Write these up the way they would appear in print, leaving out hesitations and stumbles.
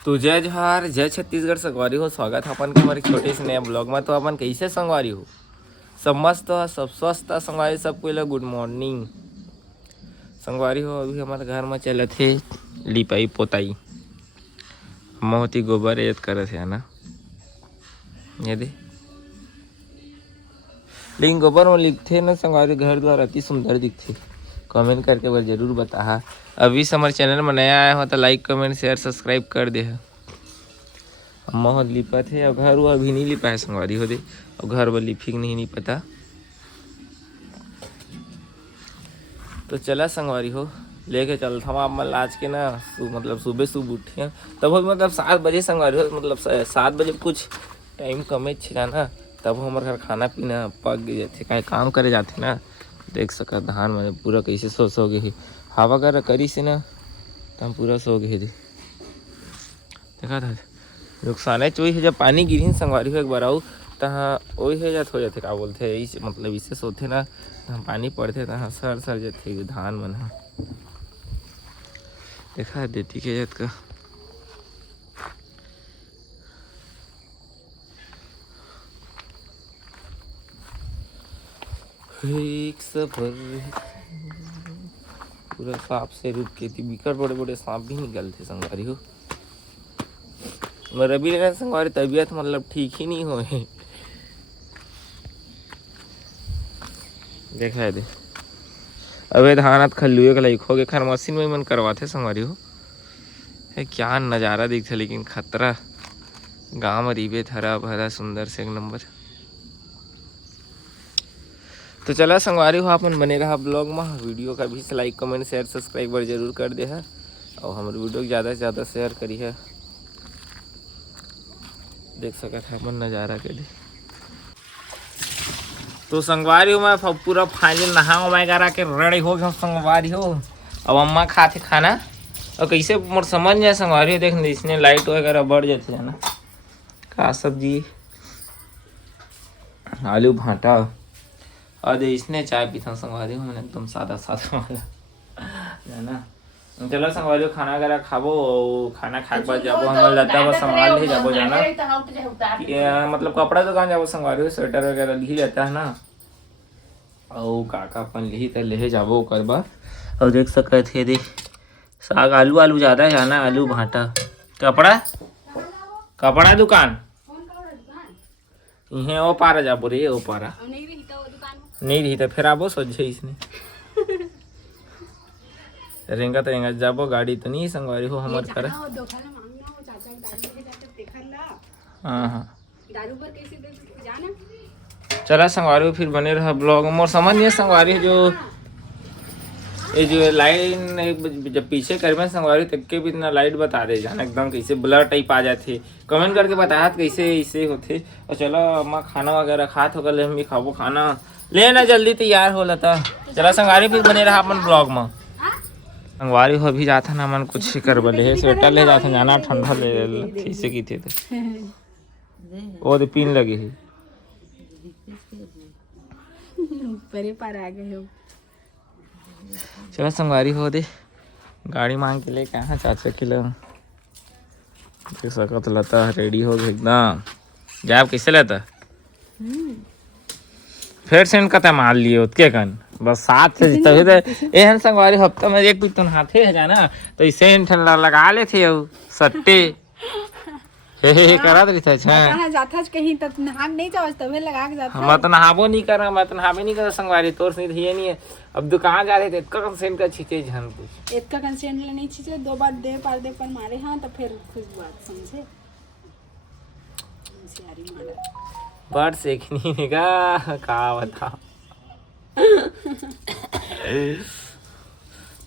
तो जय जोहार, जय छत्तीसगढ़। संगवारी हो, स्वागत है अपन के हमारे छोटे से नया ब्लॉग में। तो अपन कैसे संगवारी हो, सब मस्त हो, सब स्वस्थ है संगवारी। सबको ला गुड मॉर्निंग संगवारी हो। अभी हमारे घर में चले थे लिपाई पोताई, हम होती गोबर एद करे थे ना, ये दे। लेकिन गोबर में लिखते ना संगवारी, घर द्वार अति सुंदर दिखते। कमेंट करके बस जरूर बता। अभी से हमारे चैनल में नया आया हो तो लाइक कमेंट शेयर सब्सक्राइब कर दे। अम्मा लिपा थे और घर वो अभी नहीं लिपा है संगवारी हो दे, और घर वो लिपी नहीं पता। तो चला संगवारी हो, लेके चल था आप मन आज के ना मतलब सुबह सुबह उठे तब मतलब 7 बजे संगवारी हो, मतलब 7 बजे कुछ टाइम कमे छिला ना, तब हमारे घर खाना पीना पक गए जाते। कहीं काम करे जाते ना, देख सका धान में पूरा कैसे सो गए। हवा वगैरह करी से ना तो हम पूरा सो गए थे। देखा था नुकसान है वही है, जब पानी गिरी संगवारी हो एक बार आऊ तहाँ वही है जात हो जाते। का बोलते है इस मतलब इससे सोते ना, तहाँ पानी पड़ते तहाँ सर जाते धान मन। देखा देती के जात का एक सफर पूरा सांप से रुक के थी, बिकट बड़े बड़े सांप भी निकलते संगवारी हो। मेरा भी ना संगवारी तबीयत मतलब ठीक ही नहीं हो। देखा है दे अबे धानत खल्लुए के लाइक हो गए, खर मशीन में मन करवाते संगवारी हो। है क्या नज़ारा दिखता, लेकिन खतरा गाँव में रिबे हरा भरा सुंदर से एक नंबर। तो चला संगवारी हो, अपन बने रहा ब्लॉग में। वीडियो का भी लाइक कमेंट शेयर सब्सक्राइब जरूर कर दे है, और हमारे वीडियो ज़्यादा से ज़्यादा शेयर करी है। देख सकते हैं अपन नज़ारा के लिए। तो संगवारी हो मैं पूरा फाइनल नहा वगैरह के रेडी हो गया संगवारी हो। अब अम्मा खाते खाना, और कैसे मोर समझ जाए संगवारी हो। देख इसने लाइट वगैरह बढ़ जाते है ना। का सब्जी आलू भाटा, और इसने चाय पीता संगवारी हो, मैंने एकदम सादा सादा वाला है ना। चलो संगवारी हो, खाना वगैरह खाबो, और खाना खाए के बाद जाबो हम लता बस संभाल ले जाबो जाना, मतलब कपड़ा दुकान जाबो संगवारी हो। स्वेटर वगैरह ली जाता है ना, और काका अपन ली तो ले जाबो कर बा। और देख सकते थे देख साग आलू ज़्यादा है ना, आलू भाटा। कपड़ा दुकान इहे ओ पारा जाबो रे, ओ पारा नहीं रही तो फिर आबो सोचे इसने रेंगा जाबो। गाड़ी तो नहीं संगवारी हो हमार कर। हाँ चला संगवारी हो, फिर बने रहा ब्लॉग। मोर समझ नहीं संगवारी जो ये जो लाइन जब पीछे करबे संगवारी तक के भी इतना लाइट बता दे जाना, एकदम कैसे ब्लर टाइप आ जाते। कमेंट करके बताया कैसे ऐसे होते। और चलो अम्मा खाना वगैरह खात हो गए, हम भी खाबो खाना लेना जल्दी तैयार हो लता। चला संगवारी फिर बने रहा अपन ब्लॉग में। संगवारी हो भी जाता ना मन कुछ कर बले स्वेटर ले जाते जाना, ठंडा ले ऐसे की थे वो तो पीन लगे है परे पार आ गए हो। चलो संगवारी हो दे गाड़ी मांग के ले कहाँ चाचा के ला देख सकत लता रेडी हो गए एकदम। जाब कैसे लेता फिर सेंड कता मार लिए उसके कन बस साथ से तभी तो एहन संगवारी हफ्ता में एक भी तुम हाथे है जाना, तो इसे ठंडा लगा ले थे सट्टे हे करा दे थे। कहां जाथास कहीं तब नहाग नहीं जाओ तबे लगा के जाता। हम तो नहाबो नहीं कर, मैं तो नहाबे नहीं कर संगवारी तोर से ये नहीं है। अब दुकान जा रहे थे इतना कंसेंट का छीचे जन कुछ इतना कंसेंट ले नहीं छीचे, 2 बार दे पर्दे पर मारे हां तो फिर खुशबू बात समझे सियारी मारा बड़ सेखनी का बता।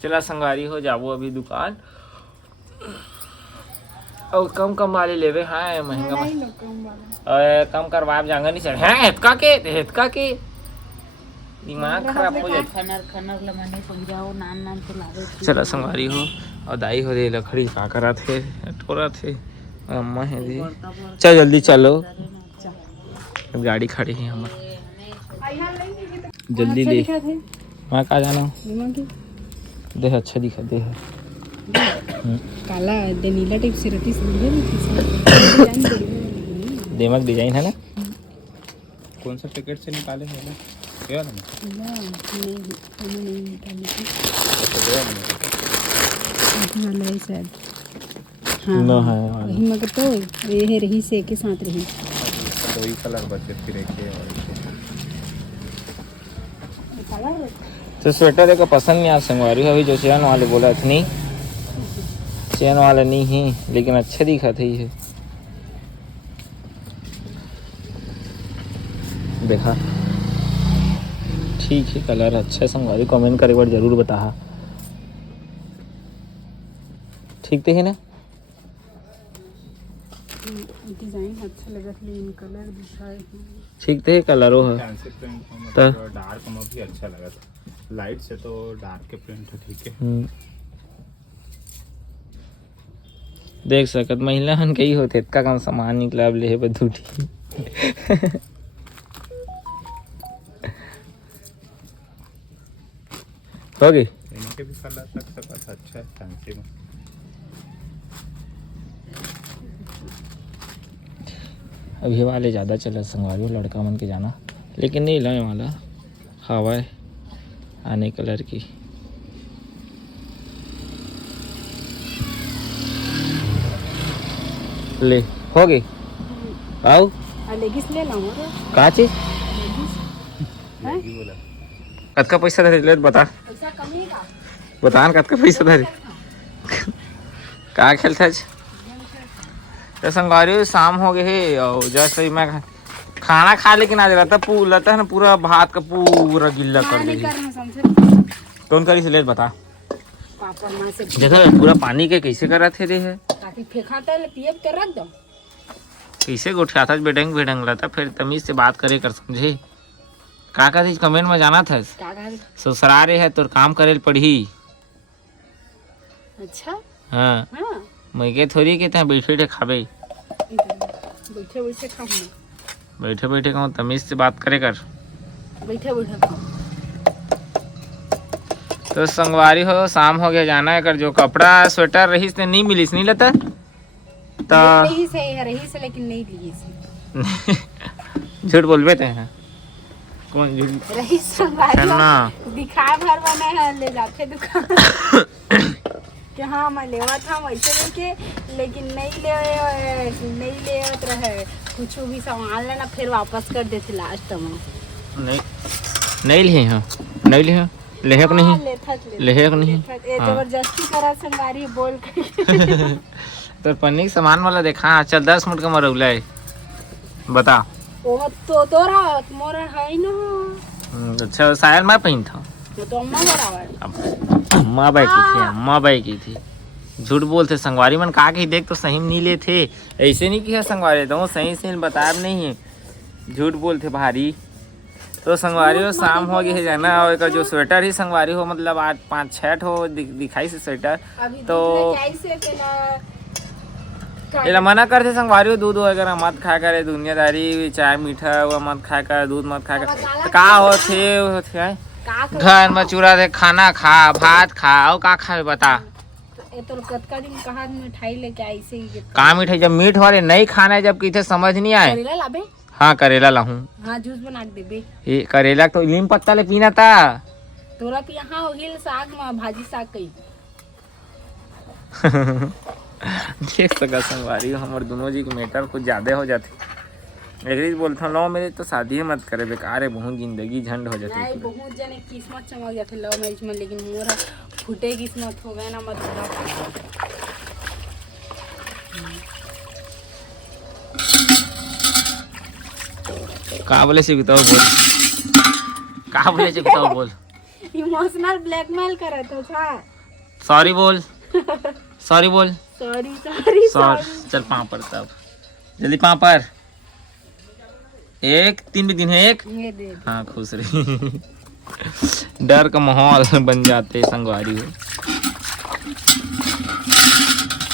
चला संगवारी हो जाबो अभी दुकान, और कम वाले लेवे। हाँ महंगा कम करवा जाएंगे नहीं सर। है हेतका के दिमाग खराब हो जाए। खनर लमने समझाओ नान तो लावे। चला संगवारी हो, और दाई हो दे लकड़ी का करा थे टोरा थे अम्मा है दी। चल जल्दी चलो, गाड़ी खड़ी है हमारी, जल्दी ले। मैं कहा जाना देह अच्छा दिखा दे है। काला दे नीला टाइप से रहती है दिमाग डिजाइन है ना। कौन सा पैकेट से निकाले हैं ना? क्या वाला में? नहीं निकाली थी अच्छा, वाला है शायद। ना है वही मगर तो ये है रही से के साथ रही तो वही कलर बचे फिर एक है और कलर तो स्वेटर एक पसंद नहीं आ संगवारी अभी जो चैन वाले बोला नहीं, चैन वाला नहीं है लेकिन अच्छे दिखा थे ये। देखा ठीक है, कलर अच्छा संगवारी, कमेंट करे बार जरूर बता। ठीक है ना, डिजाइन अच्छा लगा था लेकिन कलर दिखाए ठीक थे कलरो है फैंसी प्रिंट तो डार्क में भी अच्छा लगा था। लाइट से तो डार्क के प्रिंट है ठीक है। देख सकत महिला हन कई होते इतना कम सामान निकला अब ले बधूठी हो गई। इनके भी कलर लग सकता था अच्छा है फैंसी में। अभी वाले ज़्यादा चला संगवारी लड़का मन के जाना, लेकिन नहीं लाए वाला हवा है आने कलर की। ले हो गई आओ लेगिस ले लाऊं रे का चीज लगी बोला कतका पैसा धरे ले बता, पैसा कमी का बता न कतका पैसा धरे का खेलता है। तो संगवारी शाम हो गए है और जस्ट अभी मैं खाना खा लेकिन आज रहता रहता है ना पूरा भात का पूरा गिल्ला कर नहीं दे। करना समझे कौन करी से लेट बता। पापा मां से देखो पूरा पानी के कैसे करा थे रे है, ताकि फेंकाता है पियब के रख दो कैसे गोठिया था बेडंग बेडंग लाता, फिर तमीज से बात करे कर समझे। का थी कमेंट में जाना था का कहा ससुरारे है तो काम करे पड़ी। अच्छा हाँ हां मैं थोड़ी के बैठे बैठे खाबे, बैठे बैठे खाऊं बैठे बैठे कहूँ तमीज से बात करे कर। बैठे बैठे खाऊं तो संगवारी हो शाम हो गया जाना है कर, जो कपड़ा स्वेटर रही से नहीं मिली नहीं लेता तो नहीं से है रही से लेकिन नहीं ली से झूठ बोलबे थे हैं कौन झूठ रही संभाल ना दिखाए भर बना है ले जाते दुकान कि हाँ मैं लेवा था वैसे लेके लेकिन नहीं लेवत रहे कुछ भी सामान लेना फिर वापस कर देते लास्ट में। नहीं लिए हैं नहीं लिए लेहे को नहीं लेहे को नहीं जबरदस्ती करा संगारी बोल के तो पन्नी सामान वाला देखा चल 10 मिनट का मरौला है बता। वो तो तोरा मोरा है ना अच्छा शायद मैं पहन था तो अम्मा बराबर अम्मा बाई की थी, अम्मा बाई की थी। झूठ बोलते संगवारी मन का के देख तो सही नहीं ले थे, ऐसे नहीं किया संगवारी तो सही से बताया नहीं है, झूठ बोलते भारी। तो संगवारी हो शाम हो गई है जाना और जो स्वेटर ही संगवारी हो मतलब 8-5-6 हो दिखाई से स्वेटर तो ये मना करते संगवारी हो दूध वगैरह मत खा करे, दुनियादारी चाय मीठा वो मत खा कर, दूध मत खा कर का होते घर में चूरा दे खाना खा भात खा और का खाए बता। तो कतका दिन कहा मिठाई लेके आई से का मिठाई जब मीठ वाले नहीं खाना है जब किथे समझ नहीं आए। करेला लाबे हाँ करेला लाहूं हाँ जूस बना के देबे ये करेला तो नीम पत्ता ले पीना था तोरा पिया हाँ हिल साग में भाजी साग कई देख सका संगवारी हमारे दोनों जी के मैटर कुछ ज्यादा हो जाते। एक बोलता हूँ लो मेरे तो शादी मत करे बेकार है, बहुत जिंदगी झंड हो जाती है। बहुत जने किस्मत चमक जाते लव मैरिज में लेकिन मोरा फूटे किस्मत हो गए ना मत का बोले से बताओ बोल का बोले से बताओ बोल इमोशनल ब्लैकमेल करे तो था सॉरी बोल सॉरी बोल सॉरी सॉरी सॉरी चल पापड़ तब जल्दी पापड़ 1-3 भी दिन है एक ये दे हाँ खुश रही डर का माहौल बन जाते संगवारी हो।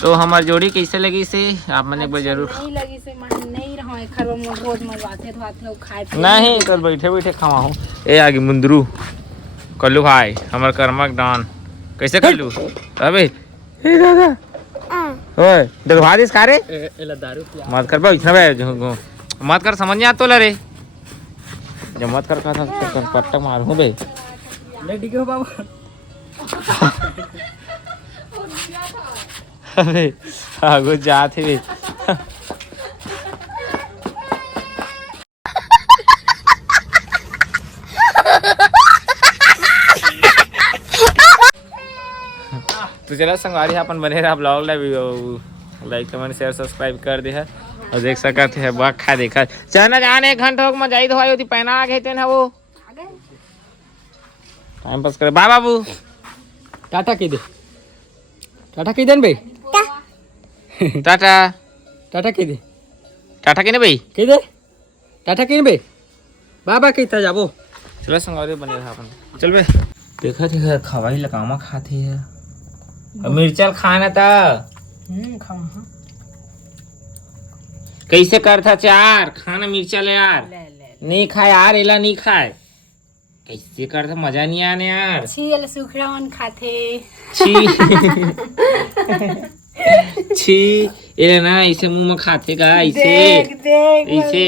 तो हमारी जोड़ी कैसे लगी से आप मैंने एक बार जरूर नहीं लगी से मन नहीं रहा है खरवा में रोज मरवाते तो आते खाए नहीं तो बैठे बैठे खावा हूँ ए आगे मुंदरू कल्लू भाई हमार कर्मक दान कैसे कल्लू अबे ए दादा ओए देखवा दिस का रे एला दारू पिया मत कर बे इतना बे मत कर समझ नहीं आता ला रे जब मत कर था पट्टा मारूं बे ले डिगो बाबू अबे आगो जात है तो चला संगवारी अपन बने रहा blog like comment share subscribe कर दे है और देख सकते है बाग खा देखा चना जाने 1 घंटा में जाई धोई होती पहना आ गए थे ना वो टाइम पास करे बाबू टाटा की देन बे टाटा टाटा की दे टाटा के ने भाई की दे टाटा की बे बाबा की जाबो चलो संगवारी बने रहा अपन चल बे देखा खवाई लकामा खाते है अब मिर्चल खाना था खाओ हाँ कैसे कर था चार खाना मिर्चा ले यार ले नहीं खाए यार एला नहीं खाए कैसे कर था मजा नहीं आने यार छील सुखड़ा मन खाते छी छी ये ना ऐसे मुंह में खाते का ऐसे देख ऐसे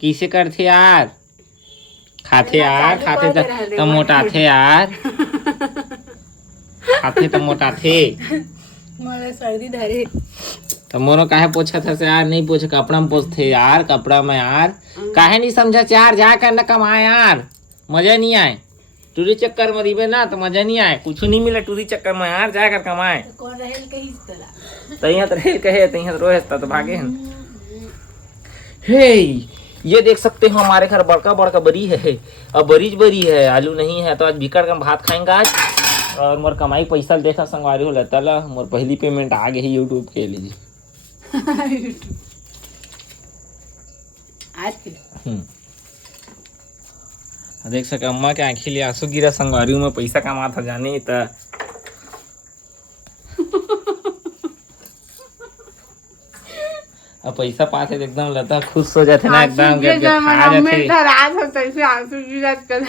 कैसे करते यार खाते यार खाते तो मोटाते यार खाते तो मोटाते मोला सर्दी धरे तो मोरो काहे पोछा था से यार नहीं पोछे कपड़ा में पोछते यार कपड़ा में यार काहे नहीं समझा यार जा कर न कमाए यार मजा नहीं आए टूरी चक्कर में रिबे ना तो मजा नहीं आए कुछ नहीं मिला टूरी चक्कर में यार जा कर कमाए कौन रहेल कहीं तला तैया तो रहे कहे तैया तो रोहे तो भागे हैं हे ये देख सकते हो हमारे घर बड़का बड़का बरी है अब बरी है आलू नहीं है तो आज बिकट का भात खाएंगे आज और मोर कमाई पैसा देखा संगवारी हो लेता ला मोर पहली पेमेंट आ गई यूट्यूब के लिए आज के देख सके अम्मा के आंखी ले आंसू गिरा संगवारी में पैसा कमा था जाने तो अब पैसा पाते एकदम लता खुश हो जाते ना एकदम खा जाते रात होता है आंसू गिरत कर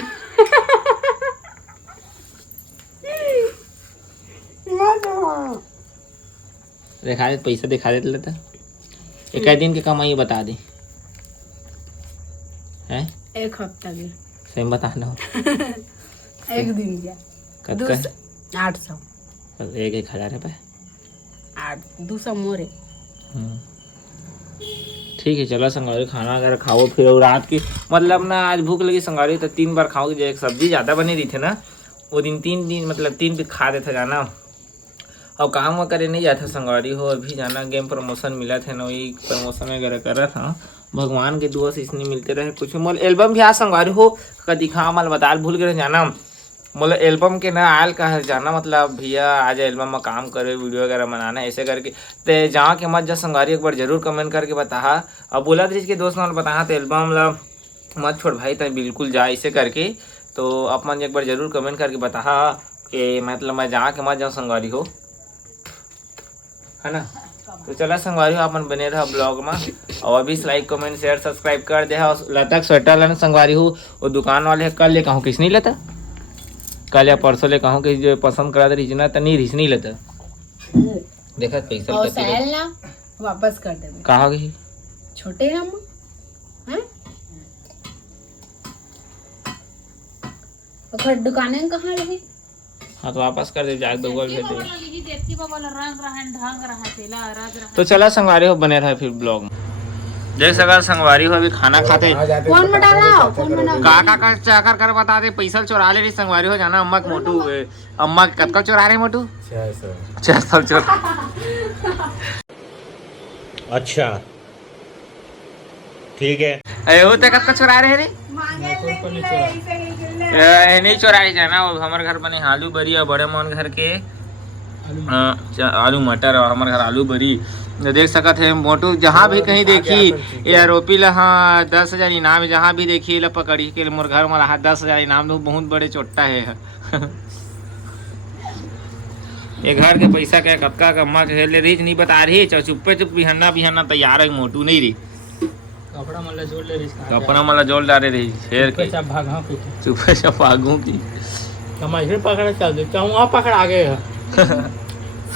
दिखा दे पैसा दिखा देते लेता एक दिन की कमाई बता दे हैं 1 हफ्ता के सही बता दो 1 दिन का कद का 800 1,000 रुपए 200 मोरे ठीक है चलो संगवारी खाना अगर खाओ फिर रात की मतलब ना आज भूख लगी संगवारी तो 3 बार खाओगे जो एक सब्जी ज़्यादा बनी रही थी ना वो दिन 3 दिन मतलब 3 भी खा देता जाना और काम करे नहीं जाता संगवारी हो अभी जाना गेम प्रमोशन मिला था ना वही प्रमोशन वगैरह कर रहा था भगवान के दुआ से इसने मिलते रहे कुछ मोल एल्बम भी आज संगवारी हो कभी दिखा मल बता भूल गए जाना मोल एल्बम के ना आयल का जाना मतलब भैया आज एल्बम में काम करे वीडियो वगैरह बनाना ऐसे करके तो जहाँ के मत जा संगवारी एक बार जरूर कमेंट करके बता और बोला था इसके दोस्त ने बताया तो एल्बम मत छोड़ भाई तो बिल्कुल जा ऐसे करके तो आप मन एक बार जरूर कमेंट करके बता कि मतलब मैं जहाँ के मत जाऊँ संगवारी हो है ना तो चला संगवारी हो अपन बने रहा ब्लॉग में और अभी लाइक कमेंट शेयर सब्सक्राइब कर दे और लता स्वेटर लेना संगवारी हो वो दुकान वाले है कल ले कहूँ किस नहीं लेता कल या परसों ले कहूँ कि जो पसंद करा रिजना तो नहीं रिस नहीं लेता देखा पैसा और सहल ना वापस कर दे कहा गई छोटे हम हैं और दुकानें कहाँ रही हाँ तो वापस कर दे जाके दोगल भेज दे तो चला संगवारी हो बने रहे फिर ब्लॉग में देख सका संगवारी हो अभी खाना खाते कौन बनाना कौन बनाना का चाकर कर बता दे पैसा चुरा ले रही संगवारी हो जाना अम्मा के मोटू अम्मा कतका चुरा रहे मोटू 600 चुरा अच्छा ठीक है अरे होते कतका चुरा रहे रे नहीं चुरा जाना हमारे घर बने आलू बरी और बड़े मोहन घर के आलू मटर और हमारे घर आलू बरी देख सकते है मोटू जहाँ भी कहीं देखी या रोपी ला हाँ 10,000 इनाम जहाँ भी देखी ला पकड़ी के मोर घर में 10,000 इनाम बहुत बड़े चोट्टा है ये घर के पैसा के कक्का का अम्मा के ले रही नहीं बता रही चुप्पे चुप बिहन्ना तैयार है मोटू नहीं रही कपड़ा मला जोड़ ले रही कपड़ा मला जोड़ डाले रही शेर के चुप्पे से भागू की हम ऐसे पकड़ चल दे चाहूँ आप पकड़ आ गए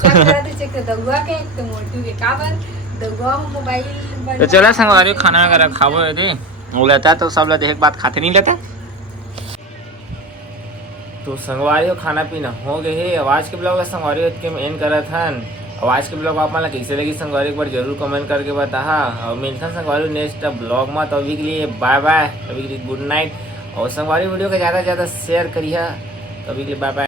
सब तरह से दगुआ के एक तो मोटू के काबर दगुआ मोबाइल तो चला संगवारी खाना वगैरह खाबो यदि वो लेता तो सब ला देख बात खाते नहीं लेता। तो संगवारी हो खाना पीना हो गए है। आवाज के ब्लॉग संगवारी के एंड करत हन। आवाज के ब्लॉग आप मन कैसे लगी संगवारी एक बार जरूर कमेंट करके बता। और मिलता संगवारी नेक्स्ट ब्लॉग में। तो अभी के लिए बाय बाय, अभी के लिए गुड नाइट। और संगवारी वीडियो को ज़्यादा से ज़्यादा शेयर करिए। तो अभी के लिए बाय बाय।